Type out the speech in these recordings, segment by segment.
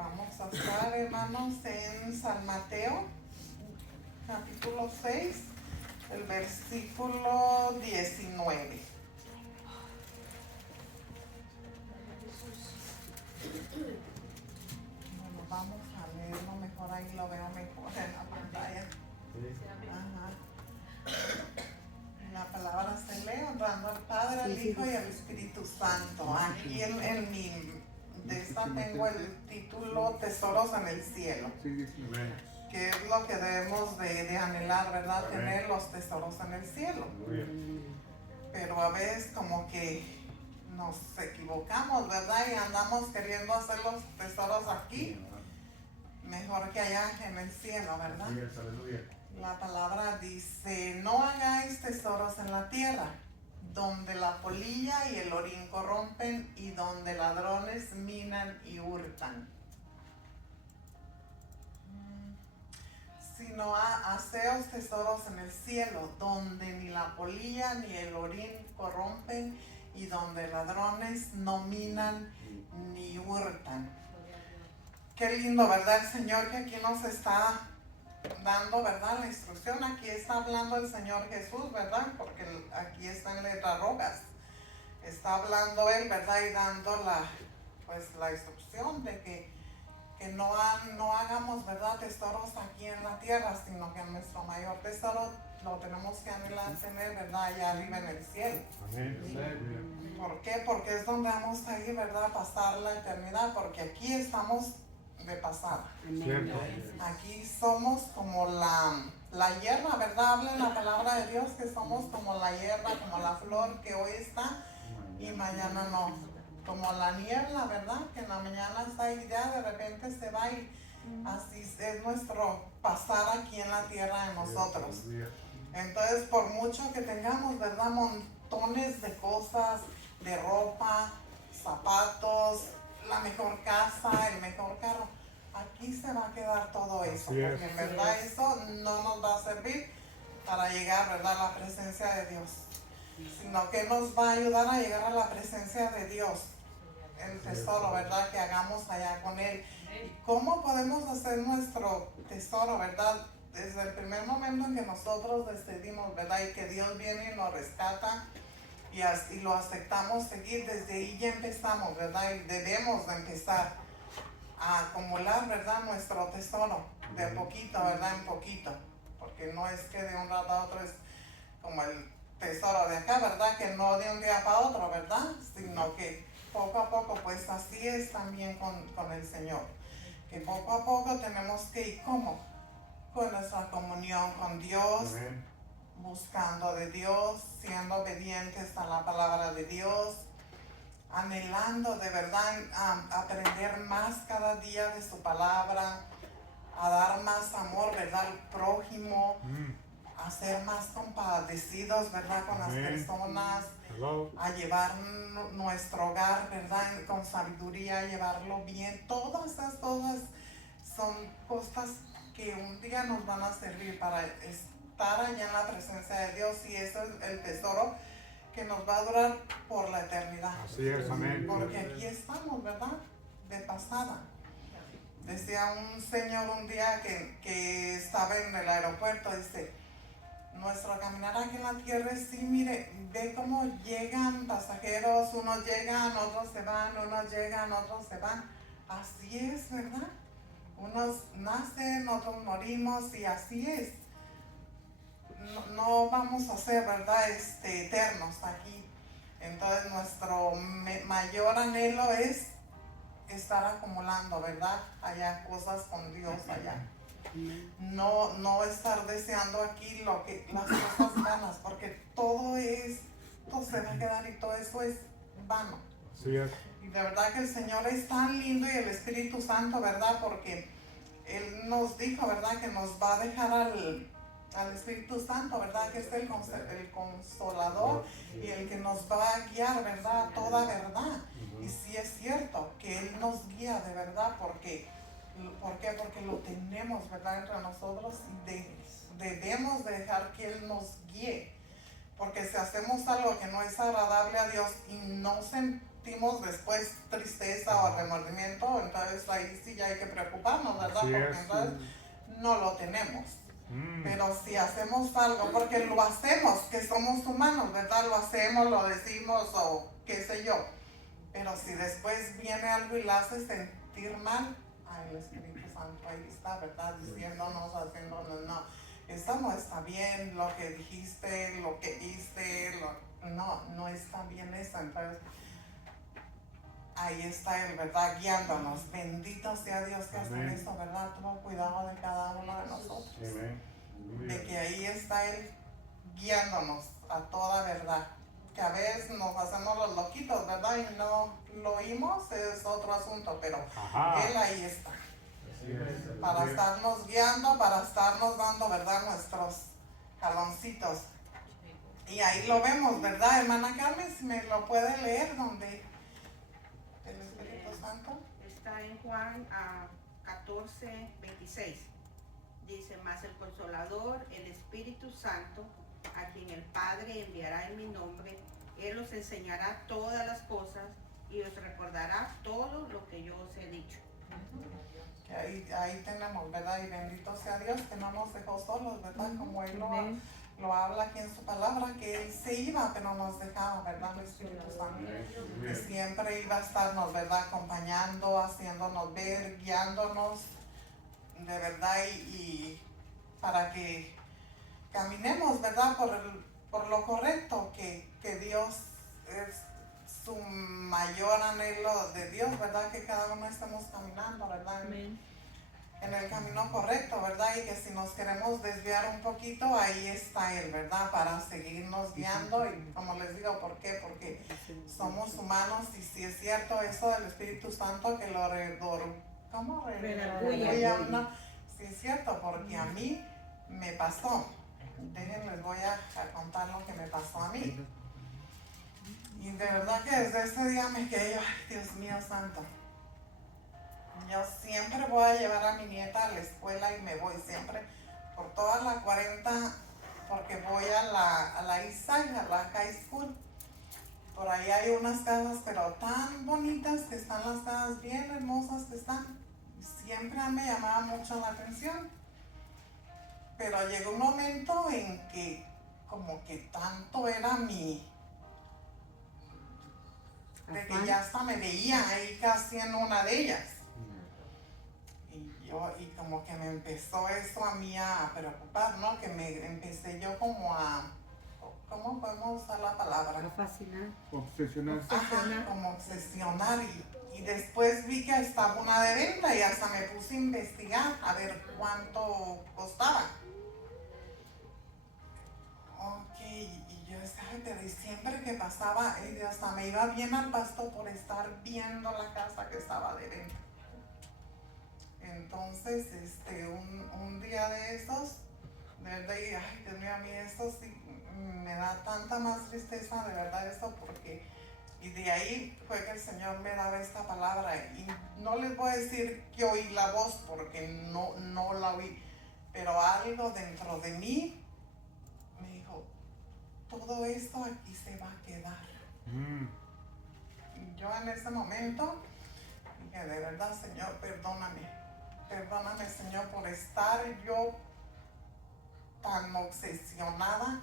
Vamos a estar, hermanos, en San Mateo, capítulo 6, el versículo 19. Bueno, vamos a leerlo mejor, ahí lo veo mejor en la pantalla. Ajá. La palabra se lee honrando al Padre, al Hijo y al Espíritu Santo. Aquí en mi de esta tengo el título Tesoros en el cielo, que es lo que debemos de anhelar, ¿verdad? Tener los tesoros en el cielo. Pero a veces como que nos equivocamos, ¿verdad? Y andamos queriendo hacer los tesoros aquí, mejor que allá en el cielo, ¿verdad? La palabra dice, no hagáis tesoros en la tierra, donde la polilla y el orín corrompen y donde ladrones minan y hurtan. Sino haceos tesoros en el cielo, donde ni la polilla ni el orín corrompen y donde ladrones no minan ni hurtan. Qué lindo, ¿verdad? El Señor que aquí nos está dando, ¿verdad? La instrucción. Aquí está hablando el Señor Jesús, ¿verdad? Porque aquí está en letras rojas. Está hablando Él, ¿verdad? Y dando la instrucción de que no hagamos, ¿verdad? Tesoros aquí en la tierra, sino que nuestro mayor tesoro lo tenemos que anhelar tener, ¿verdad? Allá arriba en el cielo. Amén. ¿Por qué? Porque es donde vamos a ir, ¿verdad? A pasar la eternidad, porque aquí estamos de pasada. Amén. Aquí somos como la hierba, ¿verdad? Habla en la palabra de Dios que somos como la hierba, como la flor que hoy está y mañana no. Como la niebla, ¿verdad? Que en la mañana está ahí ya, de repente se va y así es nuestro pasar aquí en la tierra de nosotros. Entonces, por mucho que tengamos, ¿verdad? Montones de cosas, de ropa, zapatos, la mejor casa, el mejor carro, aquí se va a quedar todo eso, porque en verdad eso no nos va a servir para llegar, ¿verdad? A la presencia de Dios, sino que nos va a ayudar a llegar a la presencia de Dios, el tesoro, ¿verdad? Que hagamos allá con Él. ¿Y cómo podemos hacer nuestro tesoro, verdad? Desde el primer momento en que nosotros decidimos, ¿verdad? Y que Dios viene y nos rescata y lo aceptamos seguir, desde ahí ya empezamos, ¿verdad? Y debemos de empezar a acumular, ¿verdad? Nuestro tesoro, de poquito, ¿verdad? En poquito, porque no es que de un rato a otro es como el tesoro de acá, ¿verdad? Que no de un día para otro, ¿verdad? Sino que poco a poco, pues así es también con el Señor. Que poco a poco tenemos que ir, ¿cómo? Con nuestra comunión con Dios, amén, buscando de Dios, siendo obedientes a la palabra de Dios, anhelando de verdad aprender más cada día de su palabra, a dar más amor, ¿verdad? Al prójimo, a ser más compadecidos, son, ¿verdad? Con las personas, a llevar nuestro hogar, ¿verdad? Con sabiduría, llevarlo bien. Todas esas cosas son cosas que un día nos van a servir para estar allá en la presencia de Dios, y eso es el tesoro que nos va a durar por la eternidad. Así es, amén. Porque aquí estamos, ¿verdad? De pasada. Decía un señor un día que estaba en el aeropuerto, dice, nuestro caminar aquí en la tierra es, sí, mire, ve cómo llegan pasajeros, unos llegan, otros se van, unos llegan, otros se van. Así es, ¿verdad? Unos nacen, otros morimos, y así es. No vamos a ser, ¿verdad? Eternos aquí. Entonces nuestro mayor anhelo es estar acumulando, ¿verdad? Allá cosas con Dios allá. No estar deseando aquí las cosas vanas, porque todo se va a quedar y todo eso es vano. Sí, y de verdad que el Señor es tan lindo, y el Espíritu Santo, ¿verdad? Porque Él nos dijo, ¿verdad? Que nos va a dejar al Espíritu Santo, ¿verdad? Que es el consolador y el que nos va a guiar, ¿verdad? A toda verdad. Y sí es cierto que Él nos guía de verdad, ¿por qué? Porque lo tenemos, ¿verdad? Entre nosotros, y debemos de dejar que Él nos guíe. Porque si hacemos algo que no es agradable a Dios y no sentimos después tristeza o remordimiento, entonces ahí sí ya hay que preocuparnos, ¿verdad? Así Porque es. entonces no lo tenemos. Pero si hacemos algo, porque lo hacemos, que somos humanos, ¿verdad? Lo hacemos, lo decimos o qué sé yo. Pero si después viene algo y la hace sentir mal, ay, el Espíritu Santo ahí está, ¿verdad? Diciéndonos, haciéndonos, no, esto no está bien, lo que dijiste, lo que hice, no está bien eso. Entonces, ahí está Él, ¿verdad? Guiándonos. Bendito sea Dios que hace eso, ¿verdad? Tuvo cuidado de cada uno de nosotros. De que ahí está Él guiándonos a toda verdad. Que a veces nos hacemos los loquitos, ¿verdad? Y no lo oímos, es otro asunto, pero Él ahí está. Para estarnos guiando, para estarnos dando, ¿verdad? Nuestros jaloncitos. Y ahí lo vemos, ¿verdad, hermana Carmen? Si me lo puede leer, donde el Espíritu Santo. Está en Juan 14:26. Dice, mas el Consolador, el Espíritu Santo, a quien el Padre enviará en mi nombre, Él os enseñará todas las cosas y os recordará todo lo que yo os he dicho. Que ahí tenemos, ¿verdad? Y bendito sea Dios que no nos dejó solos, ¿verdad? Como Él lo habla aquí en su palabra, que Él se iba, pero nos dejaba, ¿verdad? El Espíritu Santo, que siempre iba a estarnos, ¿verdad? Acompañando, haciéndonos ver, guiándonos, de verdad, y para que caminemos, ¿verdad? Por lo correcto, que Dios es su mayor anhelo de Dios, ¿verdad? Que cada uno estemos caminando, ¿verdad? En el camino correcto, ¿verdad? Y que si nos queremos desviar un poquito, ahí está Él, ¿verdad? Para seguirnos guiando. Y como les digo, ¿por qué? Porque somos humanos y si es cierto eso del Espíritu Santo que lo redarguye, ¿no? Sí es cierto, porque a mí me pasó. Les voy a contar lo que me pasó a mí. Y de verdad que desde ese día me quedé yo, ay, Dios mío santo. Yo siempre voy a llevar a mi nieta a la escuela y me voy siempre por toda la 40, porque voy a la East Side, a la High School. Por ahí hay unas casas, pero tan bonitas que están las casas, bien hermosas que están. Siempre me llamaba mucho la atención. Pero llegó un momento en que como que tanto era de que ya hasta me veía ahí casi en una de ellas. Y como que me empezó eso a mí a preocupar, ¿no? Que me empecé yo como a, ¿cómo podemos usar la palabra? A fascinar. Obsesionar. Ajá, como obsesionar. Y después vi que estaba una de venta y hasta me puse a investigar a ver cuánto costaba. Ok, y yo estaba, pero y siempre que pasaba, hasta me iba bien al pasto por estar viendo la casa que estaba de venta. Entonces, un día de esos, de verdad, y ay, Dios mío, a mí esto sí me da tanta más tristeza, de verdad, esto, porque, y de ahí fue que el Señor me daba esta palabra, y no les voy a decir que oí la voz, porque no la oí, pero algo dentro de mí me dijo, todo esto aquí se va a quedar. Y yo en ese momento dije, de verdad, Señor, perdóname, Señor, por estar yo tan obsesionada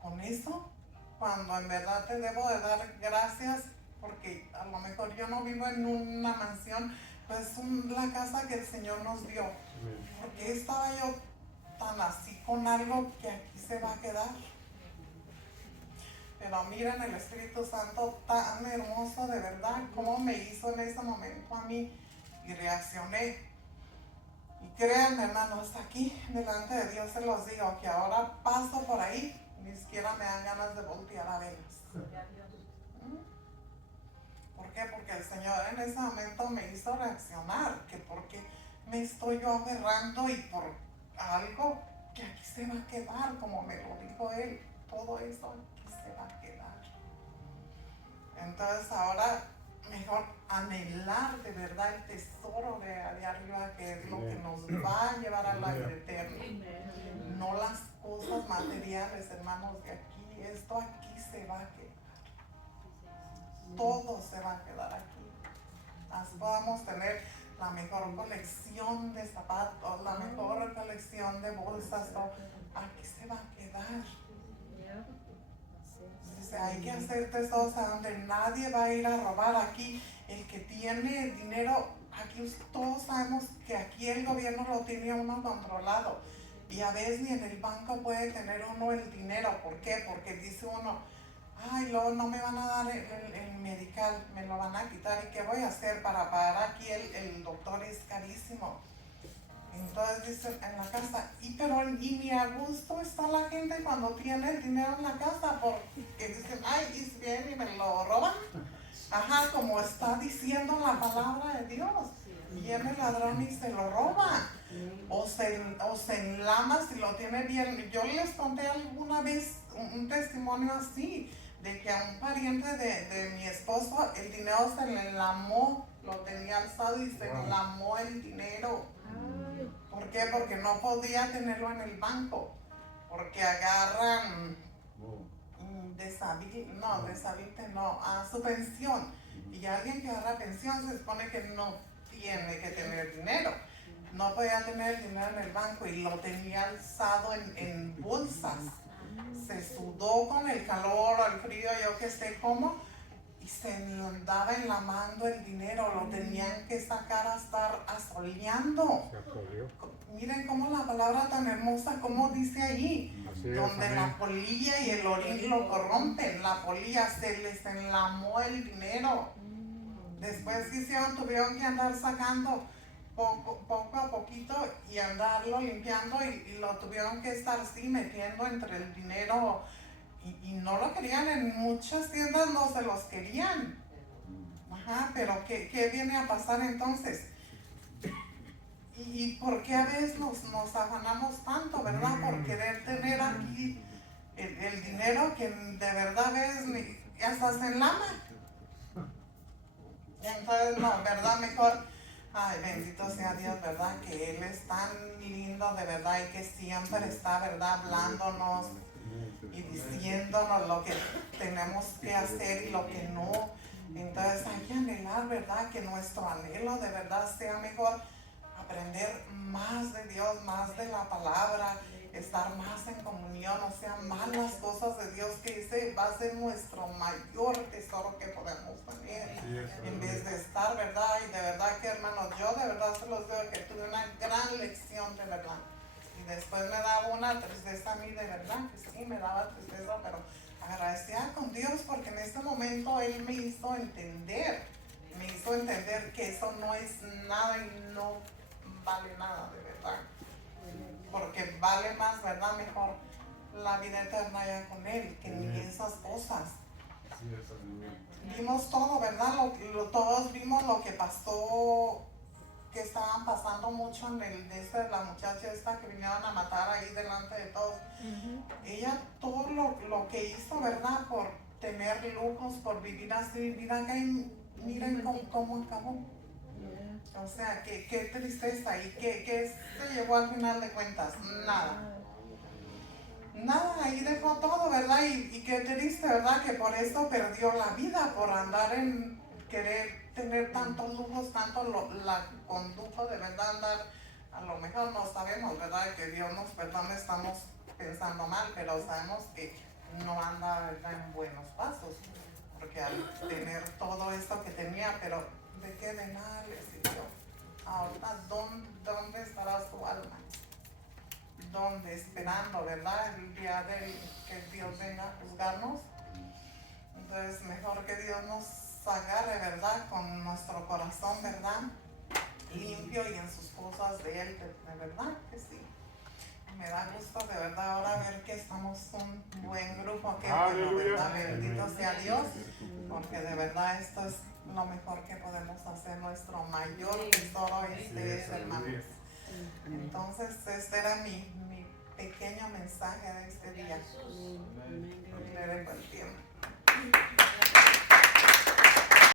con eso, cuando en verdad te debo de dar gracias, porque a lo mejor yo no vivo en una mansión, pues es la casa que el Señor nos dio. Porque estaba yo tan así con algo que aquí se va a quedar. Pero miren el Espíritu Santo tan hermoso, de verdad, cómo me hizo en ese momento a mí, y reaccioné. Y créanme, hermanos, aquí delante de Dios se los digo, que ahora paso por ahí, ni siquiera me dan ganas de voltear a verlas. ¿Por qué? Porque el Señor en ese momento me hizo reaccionar, que porque me estoy yo aferrando y por algo que aquí se va a quedar, como me lo dijo Él, todo eso aquí se va a quedar. Entonces ahora mejor anhelar de verdad el tesoro de arriba, que es lo que nos va a llevar a la vida eterna. No las cosas materiales, hermanos, de aquí. Esto aquí se va a quedar. todo se va a quedar aquí. Así podamos tener la mejor colección de zapatos, la mejor colección de bolsas, todo, aquí se va a quedar. Dice, hay que hacer tesoros a donde nadie va a ir a robar. Aquí el que tiene dinero, aquí todos sabemos que aquí el gobierno lo tiene uno controlado y a veces ni en el banco puede tener uno el dinero. ¿Por qué? Porque dice uno, ay, luego no me van a dar el medical, me lo van a quitar, ¿y qué voy a hacer para pagar aquí el doctor? Es carísimo. Entonces dicen en la casa, y ni a gusto está la gente cuando tiene el dinero en la casa, porque dicen, ay, y si vienen y me lo roban. Ajá, como está diciendo la palabra de Dios, viene el ladrón y se lo roba, o se enlama si lo tiene bien. Yo les conté alguna vez un testimonio así, de que a un pariente de mi esposo el dinero se le enlamó, lo tenía alzado y se enlamó el dinero. ¿Por qué? Porque no podía tenerlo en el banco, porque agarran su pensión, y alguien que agarra pensión se supone que no tiene que tener dinero. No podía tener el dinero en el banco y lo tenía alzado en bolsas. Se sudó con el calor o el frío, yo que sé cómo, y se andaba enlamando el dinero, lo tenían que sacar a estar asoleando. Miren cómo la palabra tan hermosa, como dice allí, donde la polilla y el orín lo corrompen, la polilla se les enlamó el dinero. Después tuvieron que andar sacando poco a poquito y andarlo limpiando, y lo tuvieron que estar así metiendo entre el dinero. Y no lo querían, en muchas tiendas no se los querían. Ajá, pero ¿qué viene a pasar entonces? ¿Y por qué a veces nos afanamos tanto, verdad? Por querer tener aquí el dinero que de verdad ves, hasta se enlama. Y entonces no, ¿verdad? Mejor, ay, bendito sea Dios, ¿verdad? Que Él es tan lindo, de verdad, y que siempre está, ¿verdad? Hablándonos y diciéndonos lo que tenemos que hacer y lo que no. Entonces hay que anhelar, ¿verdad? Que nuestro anhelo de verdad sea mejor, aprender más de Dios, más de la palabra, estar más en comunión, o sea, más las cosas de Dios, que ese va a ser nuestro mayor tesoro que podemos tener, en vez de estar, ¿verdad? Y de verdad que, hermanos, yo de verdad se los digo que tuve una gran lección, de verdad. Y después me daba una tristeza a mí, de verdad, que sí, me daba tristeza, pero agradecida con Dios porque en ese momento Él me hizo entender que eso no es nada y no vale nada, de verdad. Porque vale más, ¿verdad? Mejor la vida eterna ya con Él, que ni esas cosas. Vimos todo, ¿verdad? Todos vimos lo que pasó, que estaban pasando mucho en la muchacha esta que vinieron a matar ahí delante de todos. Ella todo lo que hizo, ¿verdad? Por tener lujos, por vivir así, vivir acá, y miren cómo acabó. O sea, qué tristeza. ¿Y qué se llevó al final de cuentas? Nada, ahí dejó todo, ¿verdad? Y qué triste, ¿verdad? Que por eso perdió la vida, por andar en querer tener tantos lujos, tanto la condujo de verdad andar. A lo mejor no sabemos, ¿verdad? Que Dios nos perdone, estamos pensando mal, pero sabemos que no anda, ¿verdad?, en buenos pasos, porque al tener todo esto que tenía, pero ¿de qué? De nada le sirvió. Ahora, ¿dónde estará su alma? ¿Dónde? Esperando, ¿verdad? El día que Dios venga a juzgarnos. Entonces, mejor que Dios nos agarre, ¿verdad? Con nuestro corazón, ¿verdad? Limpio y en sus cosas de Él, de verdad que sí. Me da gusto de verdad ahora ver que estamos un buen grupo, que bueno, ¿verdad? Bendito sea Dios, porque de verdad esto es lo mejor que podemos hacer, nuestro mayor tesoro es, hermanos. Entonces, este era mi pequeño mensaje de este día. Le dejo el tiempo.